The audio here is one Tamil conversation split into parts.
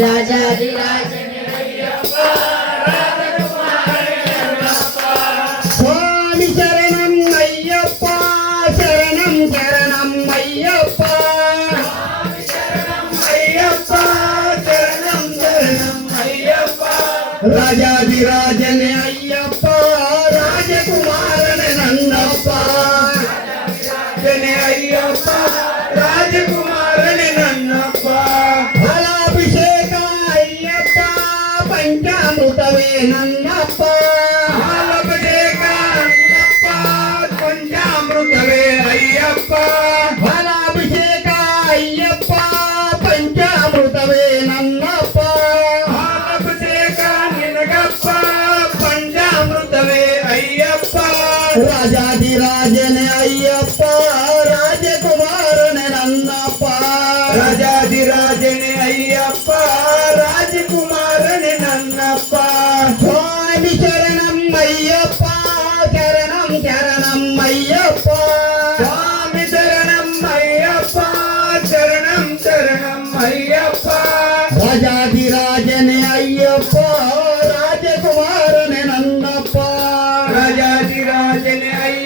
ராஜாதிராஜனே சுவாமி சரணம் ஐயப்பா சரணம் சரணம் ஐயப்பா. ஐயப்பா சரணம் சரணம் ஐயப்பா ராஜாதிராஜனே నందప్ప బలపడే నందప్ప పంచామృతవే అయ్యప్ప బలాభిషేక అయ్యప్ప పంచామృతవే నన్నప్ప బలపడేక నినగప్ప పంచామృతవే అయ్యప్ప. రాజాది రాజనే అయ్యప్ప రాజకుమార్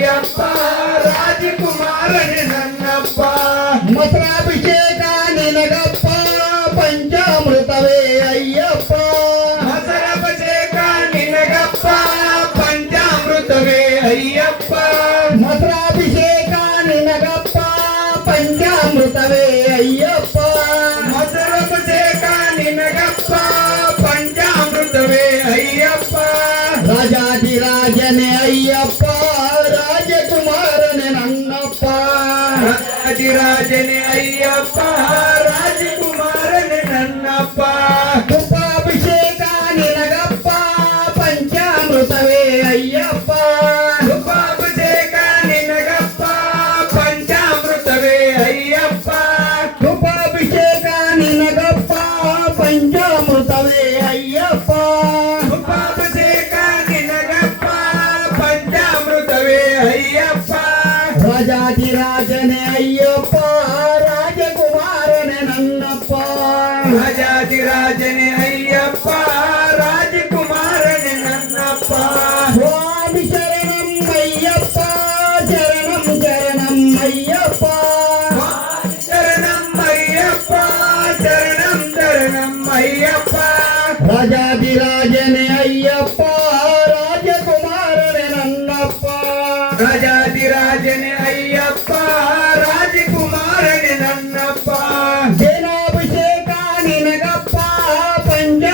అయ్యప్ప రాజకుమారని నన్నప్ప. మధురాభిషేకాన్ని నగ ರಾಜಾದಿರಾಜನೇ ಅಯ್ಯಪ್ಪ ರಾಜಕುಮಾರನೇ ನನ್ನಪ್ಪ. கண்ணப்பா ராஜாதி ராஜனே ஐயப்பா. ராஜகுமாரனே நன்னப்பா. சுவாமி சரணம் ஐயப்பா. சரணம் சரணம் ஐயப்பா. சரணம் ஐயப்பா. சரணம் சரணம் ஐயப்பா. ராஜாதி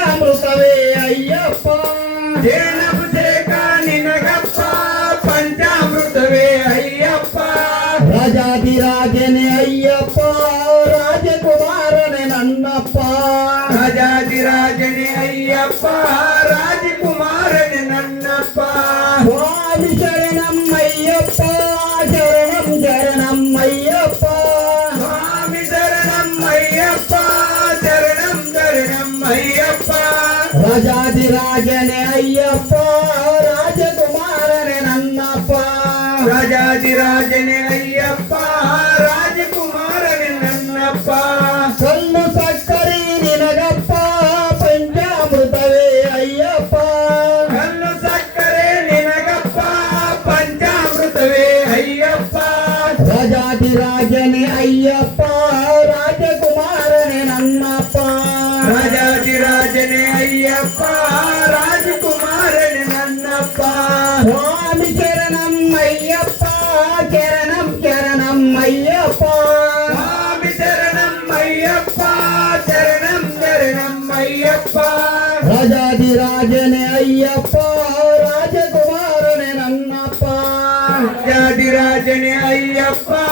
ಪಂಚಾಮೃತವೇ ಅಯ್ಯಪ್ಪ ಜೇನಾಭಿಷೇಕ ನಿನಗಪ್ಪ ಪಂಚಾಮೃತವೇ ಅಯ್ಯಪ್ಪ ರಾಜಾದಿರಾಜನೇ ಅಯ್ಯಪ್ಪ ರಾಜಕುಮಾರನೇ ನನ್ನಪ್ಪ ರಾಜಾದಿರಾಜನೇ ಅಯ್ಯಪ್ಪ ರಾಜಕುಮಾರನೇ ನನ್ನಪ್ಪ ಸ್ವಾಮಿ ಶರಣಂ ರಾಜಾದಿರಾಜನೇ ಅಯ್ಯಪ್ಪ ರಾಜಕುಮಾರನೇ ನನ್ನಪ್ಪ. ರಾಜಾದಿರಾಜನೇ ಅಯ್ಯಪ್ಪ ರಾಜಕುಮಾರನೇ ನನ್ನಪ್ಪ. ಕಲ್ಲು ಸಕ್ಕರೆ ನಿನಗಪ್ಪ ಪಂಚಾಮೃತವೇ ಅಯ್ಯಪ್ಪ. ಕಲ್ಲು ಸಕ್ಕರೆ ನಿನಗಪ್ಪ ಪಂಚಾಮೃತವೇ ಅಯ್ಯಪ್ಪ. ರಾಜಾದಿರಾಜನೇ ಅಯ್ಯಪ್ಪ ஐயப்பா சரணம் சரணம் ஐயப்பா. சுவாமி சரணம் ஐயப்பா சரணம் சரணம் ஐயப்பா. ராஜாதிராஜனே ஐயப்பா ராஜகுமாரனே நன்னப்பா. ராஜாதிராஜனே ஐயப்பா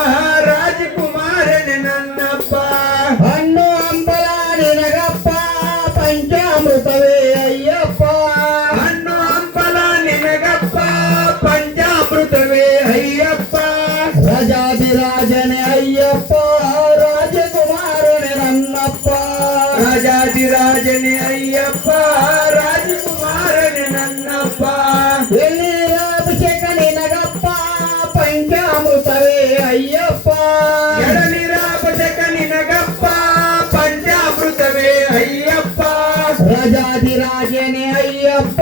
రాజనే అయ్యప్ప రాజకుమారుని నన్నప్ప. రాజాది రాజని అయ్యప్ప రాజకుమారుని నన్నప్ప. వెళ్ళి నినగప్ప పంచామృతవే అయ్యప్ప. నిరాభిషేక నినగప్ప పంచామృతవే అయ్యప్ప. రాజాది రాజని అయ్యప్ప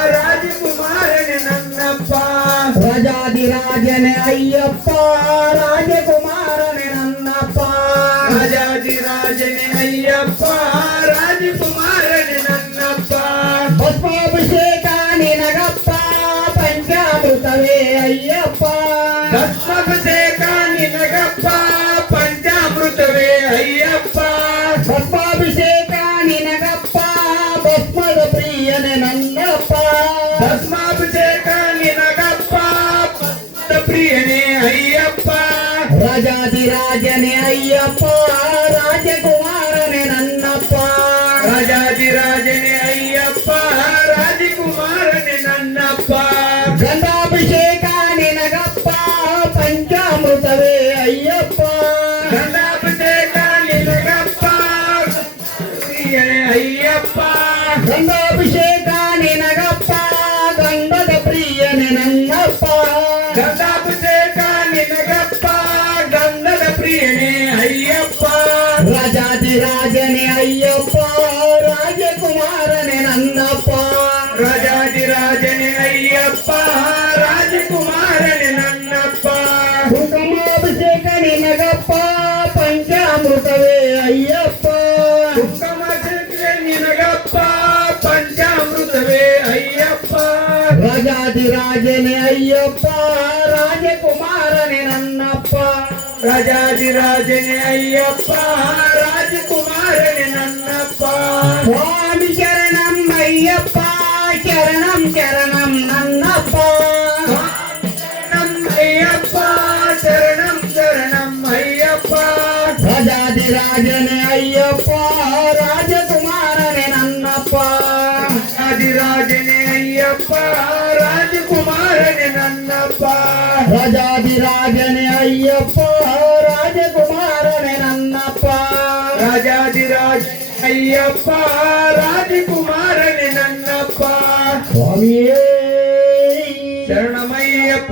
రాజాదిరాజన అయ్యప్ప రాజకుమారని నన్నప్ప. రాజాదిరాజన అయ్యప్ప రాజకుమారని నన్నప్ప. పుష్పాభిషేకాన్ని నగప్ప పంచామృతవే అయ్యప్ప. పుష్పాభిషేకాన్ని నగప్ప పంచామృతవే అయ్యప్ప. పుష్పాభిషేకాన్ని నగప్ప భస్మద ప్రియని నన్నప్ప. ಗಂಧಾಭಿಷೇಕ ನಿನಗಪ್ಪ ಗಂಧದ ಪ್ರಿಯನೇ ಅಯ್ಯಪ್ಪ ರಾಜಾದಿರಾಜನೇ ಅಯ್ಯಪ್ಪ ರಾಜಕುಮಾರನೇ ನನ್ನಪ್ಪ ರಾಜಾದಿರಾಜನೇ ಅಯ್ಯಪ್ಪ ರಾಜಕುಮಾರನೇ ನನ್ನಪ್ಪ ಕುಂಕುಮಾಭಿಷೇಕ ನಿನಗಪ್ಪ ಪಂಚಾಮೃತವೇ ಅಯ್ಯಪ್ಪ ராஜாதிராஜனே ஐயப்பா ராஜகுமாரனே நன்னப்பா ராஜாதிராஜனே ஐயப்பா ராஜகுமாரனே நன்னப்பா சுவாமி சரணம் ஐயப்பா சரணம் சரணம் நன்னப்பா ஐயப்பா சரணம் சரணம் ஐயப்பா ராஜாதிராஜனே ஐயப்பா ராஜகுமாரனே நன்னப்பா ஐயப்பா राजाधिराजन अय्यपुमार राजाधिराज अय्यप राजकुमार ने शरण्यप